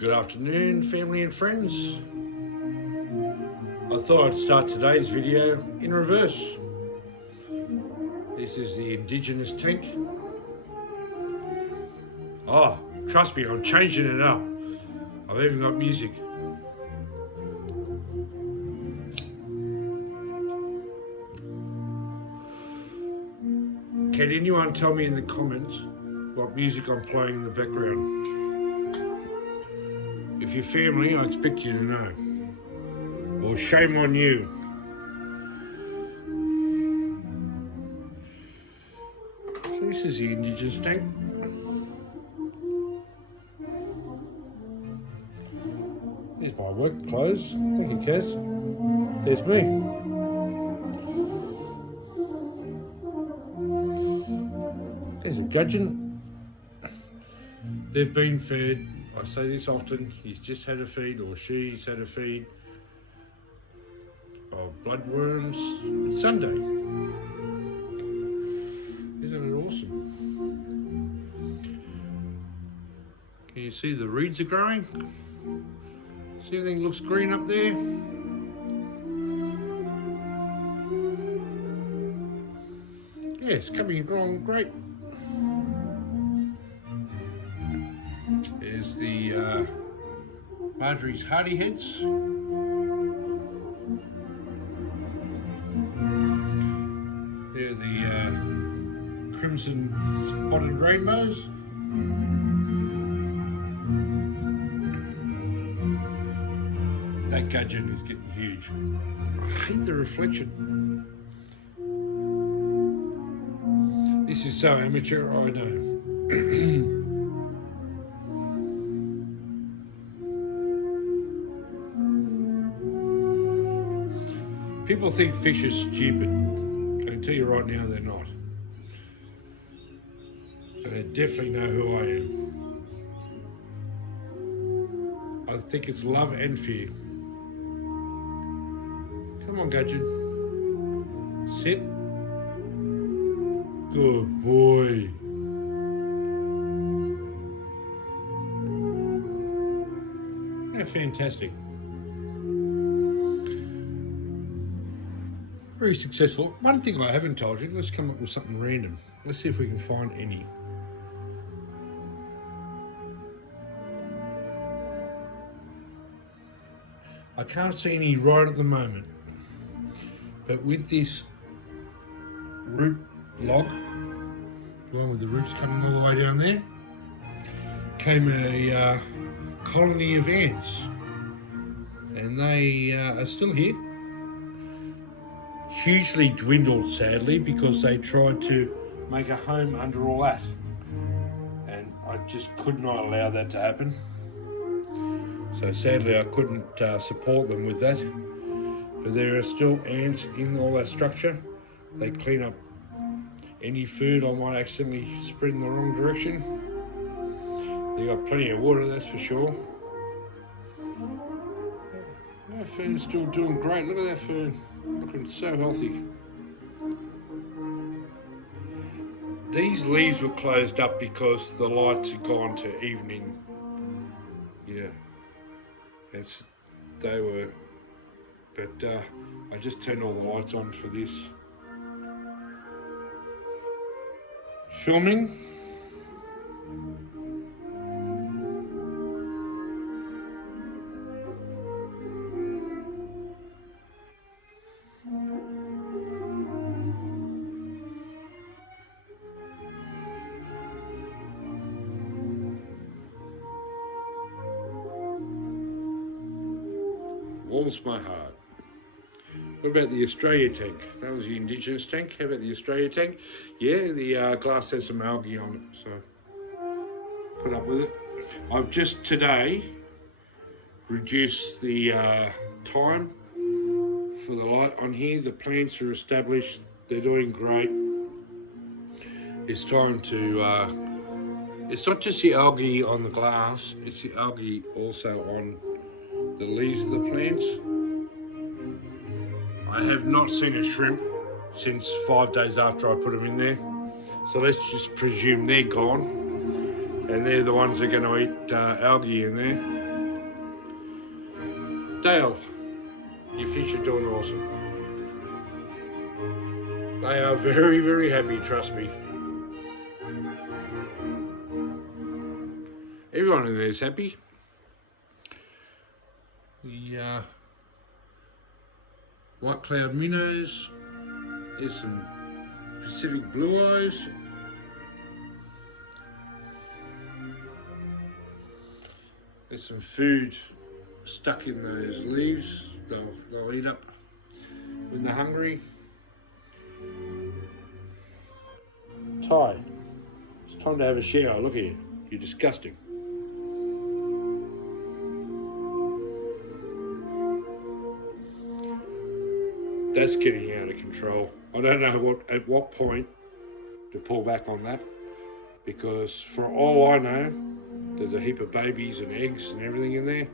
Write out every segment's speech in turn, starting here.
Good afternoon, family and friends. I thought I'd start today's video in reverse. This is the indigenous tank. Oh, trust me, I'm changing it up. I've even got music. Can anyone tell me in the comments what music I'm playing in the background? If you're family, I expect you to know. Or shame on you. So this is the indigenous tank. There's my work clothes. Thank you, Kaz. There's me. There's a Gudgeon. They've been fed. I say this often, he's just had a feed, or she's had a feed of bloodworms. It's Sunday. Isn't it awesome? Can you see the reeds are growing? See everything looks green up there? Yeah, it's coming along great. There's the Marjorie's HardyHeads. They're the crimson spotted rainbows. That Gudgeon is getting huge. I hate the reflection. This is so amateur, I know. People think fish are stupid. I can tell you right now they're not. And they definitely know who I am. I think it's love and fear. Come on, Gudgeon. Sit. Good boy. How fantastic. Very successful. One thing I haven't told you, let's come up with something random. Let's see if we can find any. I can't see any right at the moment, but with this root log, the one with the roots coming all the way down there, came a colony of ants, and they are still here. Hugely dwindled, sadly, because they tried to make a home under all that, and I just could not allow that to happen. So sadly I couldn't support them with that, but there are still ants in all that structure. They clean up any food I might accidentally spread in the wrong direction. They got plenty of water, that's for sure. That fern's still doing great. Look at that fern. Looking so healthy. These leaves were closed up because the lights had gone to evening. Yeah, they were. But I just turned all the lights on for this filming. Warms my heart. What about the Australia tank? That was the indigenous tank. How about the Australia tank? Yeah, the glass has some algae on it, so put up with it. I've just today reduced the time for the light on here. The plants are established. They're doing great. It's time to, it's not just the algae on the glass, it's the algae also on the leaves of the plants. I have not seen a shrimp since 5 days after I put them in there. So let's just presume they're gone. And they're the ones that are going to eat algae in there. Dale, your fish are doing awesome. They are very, very happy, trust me. Everyone in there is happy. The white cloud minnows. There's some Pacific blue eyes. There's some food stuck in those leaves. They'll eat up when they're hungry. Ty, it's time to have a shower. Look at you. You're disgusting. That's getting out of control. I don't know at what point to pull back on that, because for all I know, there's a heap of babies and eggs and everything in there.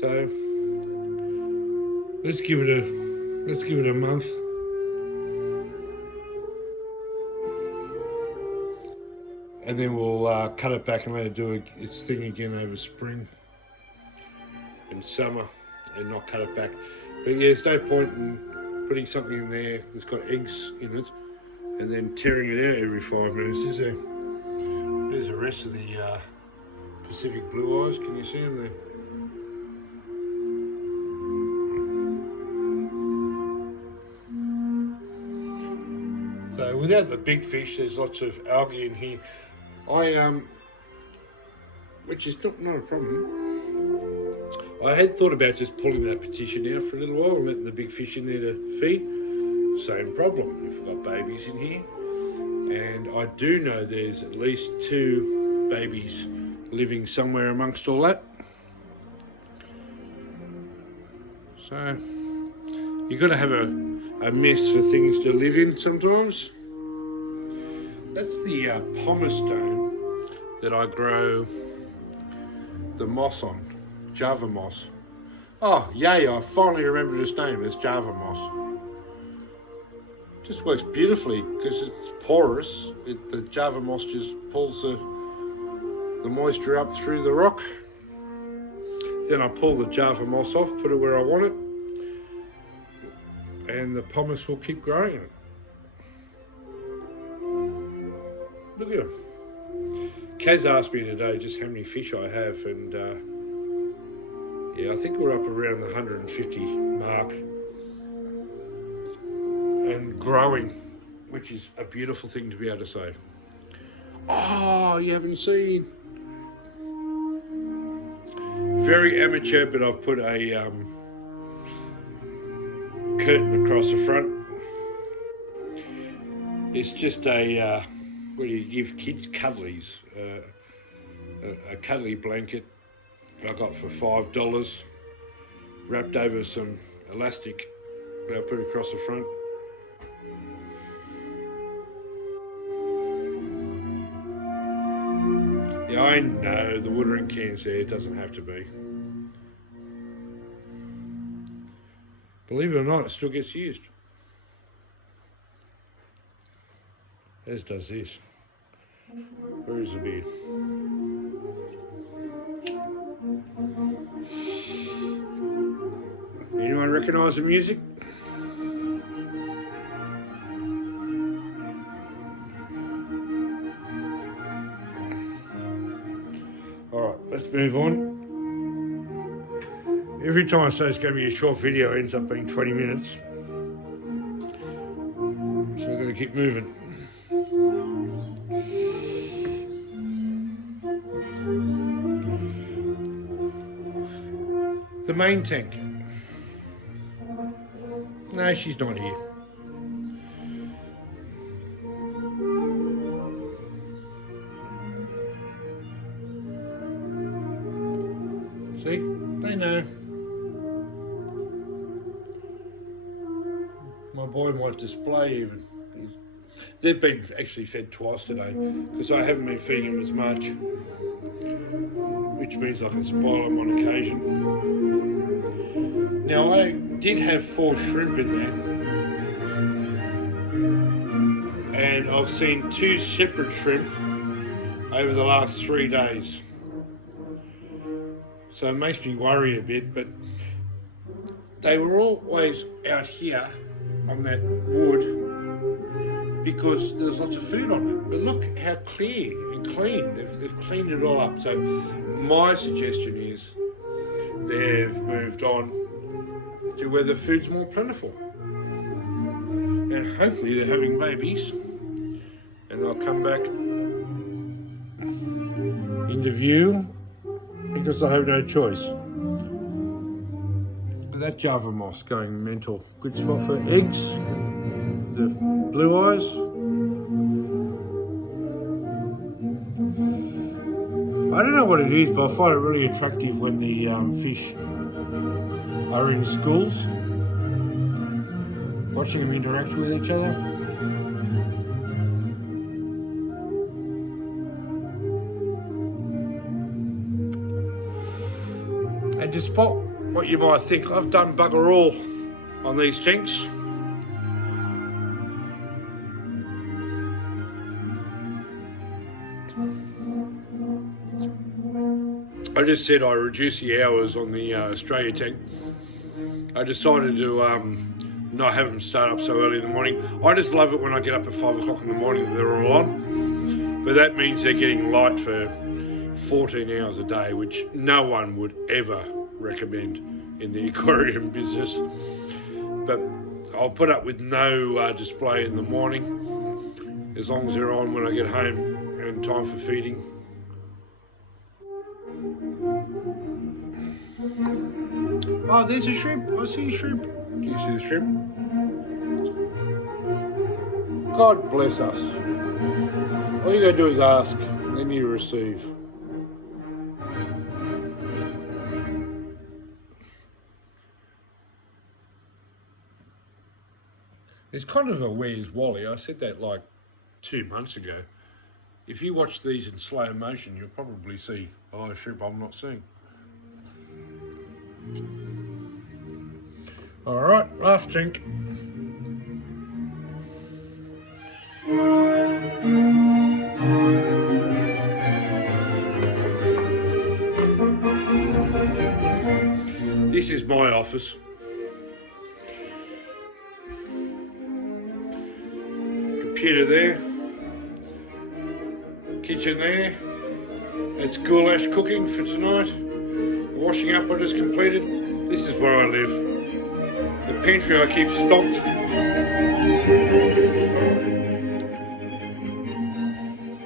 So let's give it a month. And then we'll cut it back and let it do its thing again over spring and summer, and not cut it back. But yeah, there's no point in putting something in there that's got eggs in it and then tearing it out every 5 minutes, is there? There's the rest of the Pacific blue eyes. Can you see them there? So without the big fish, there's lots of algae in here. Which is not a problem. I had thought about just pulling that petition out for a little while and letting the big fish in there to feed. Same problem. We've got babies in here, and I do know there's at least 2 babies living somewhere amongst all that. So you've got to have a mess for things to live in sometimes. That's the pumice stone that I grow the moss on, Java moss. Oh yay, I finally remembered its name. It's Java moss. Just works beautifully because it's porous. The Java moss just pulls the moisture up through the rock. Then I pull the Java moss off, put it where I want it, and the pumice will keep growing it. Look at them. Kaz asked me today just how many fish I have, and yeah, I think we're up around the 150 mark and growing, which is a beautiful thing to be able to say. Oh, you haven't seen. Very amateur, but I've put a curtain across the front. It's just a what do you give kids? Cuddlies. A cuddly blanket I got for $5, wrapped over some elastic that I put across the front. Yeah, I know the watering can's there, it doesn't have to be. Believe it or not, it still gets used. As does this. Where is the beard? Anyone recognise the music? Alright, let's move on. Every time I say it's going to be a short video, it ends up being 20 minutes. So I've got to keep moving. The main tank. No, she's not here. See? They know. My boy might display even. They've been actually fed twice today because I haven't been feeding them as much, which means I can spoil them on occasion. Now I did have 4 shrimp in there, and I've seen 2 separate shrimp over the last 3 days. So it makes me worry a bit, but they were always out here on that wood because there's lots of food on it. But look how clear and clean. They've cleaned it all up. So my suggestion is they've moved on to where the food's more plentiful. And hopefully they're having babies and they'll come back into view because I have no choice. But that Java moss going mental. Good spot for eggs. The blue eyes. I don't know what it is, but I find it really attractive when the fish are in schools. Watching them interact with each other. And despite what you might think, I've done bugger all on these tanks. I just said I reduced the hours on the Australia tank. I decided to not have them start up so early in the morning. I just love it when I get up at 5 o'clock in the morning that they're all on. But that means they're getting light for 14 hours a day, which no one would ever recommend in the aquarium business. But I'll put up with no display in the morning, as long as they're on when I get home and time for feeding. Oh, there's a shrimp. I see a shrimp. Do you see the shrimp? God bless us. All you gotta do is ask, then you receive. It's kind of a Where's Wally. I said that like 2 months ago. If you watch these in slow motion, you'll probably see, oh, a shrimp I'm not seeing. All right, last drink. This is my office. Computer there. Kitchen there. It's goulash cooking for tonight. The washing up I just completed. This is where I live. The pantry I keep stocked.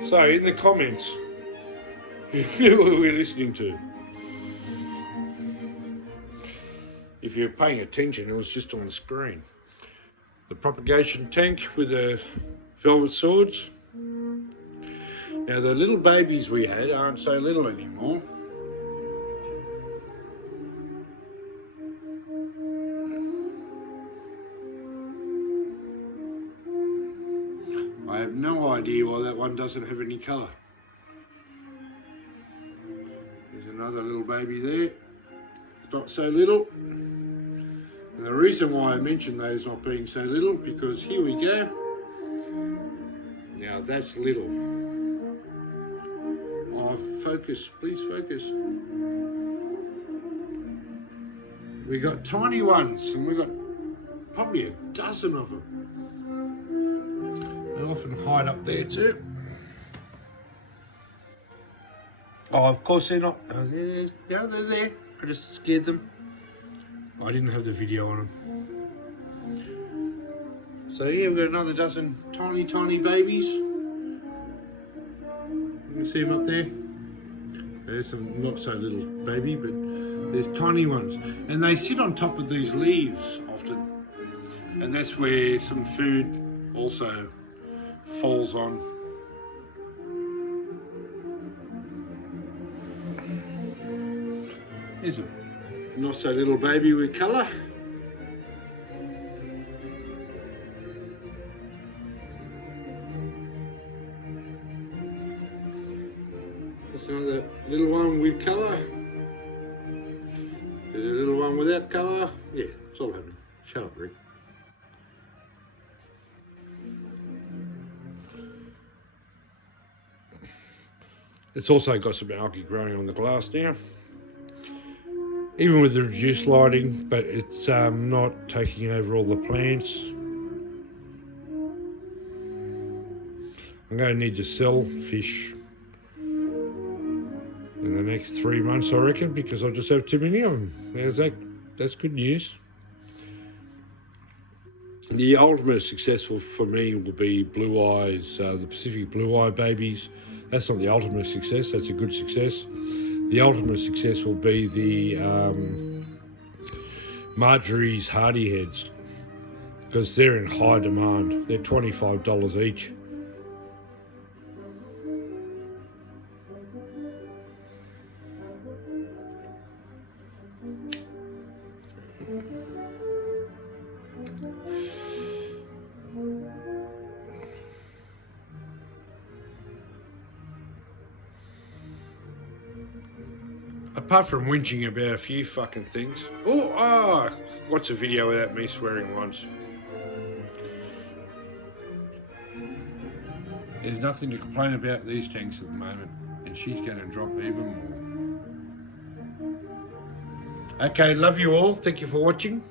So in the comments, who are we listening to? If you're paying attention, it was just on the screen. The propagation tank with the velvet swords. Now the little babies we had aren't so little anymore. I have no idea why that one doesn't have any colour. There's another little baby there. It's not so little. And the reason why I mentioned those not being so little, because here we go. Now that's little. Oh, focus, please focus. We got tiny ones, and we got probably a dozen of them. They often hide up there too. Oh, of course they're not. Oh, they're there. I just scared them. I didn't have the video on them. So yeah, we've got another dozen tiny, tiny babies. You can see them up there. There's some not so little baby, but there's tiny ones. And they sit on top of these leaves often. And that's where some food also falls on. Here's a not so little baby with colour. There's another little one with colour. There's a little one without colour. Yeah, it's all happening. Shut up, Rick. It's also got some algae growing on the glass now. even with the reduced lighting, but it's not taking over all the plants. I'm going to need to sell fish in the next 3 months, I reckon, because I just have too many of them. How's that? That's good news. The ultimate successful for me will be blue eyes, the Pacific blue eye babies. That's not the ultimate success, that's a good success. The ultimate success will be the Marjorie's HardyHeads, because they're in high demand. They're $25 each. Apart from whinging about a few fucking things. What's a video without me swearing once? There's nothing to complain about these tanks at the moment, and she's going to drop even more. Okay, love you all. Thank you for watching.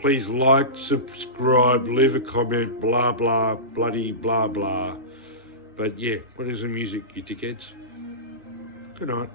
Please like, subscribe, leave a comment, blah blah, bloody blah blah. But yeah, what is the music, you dickheads? Good night.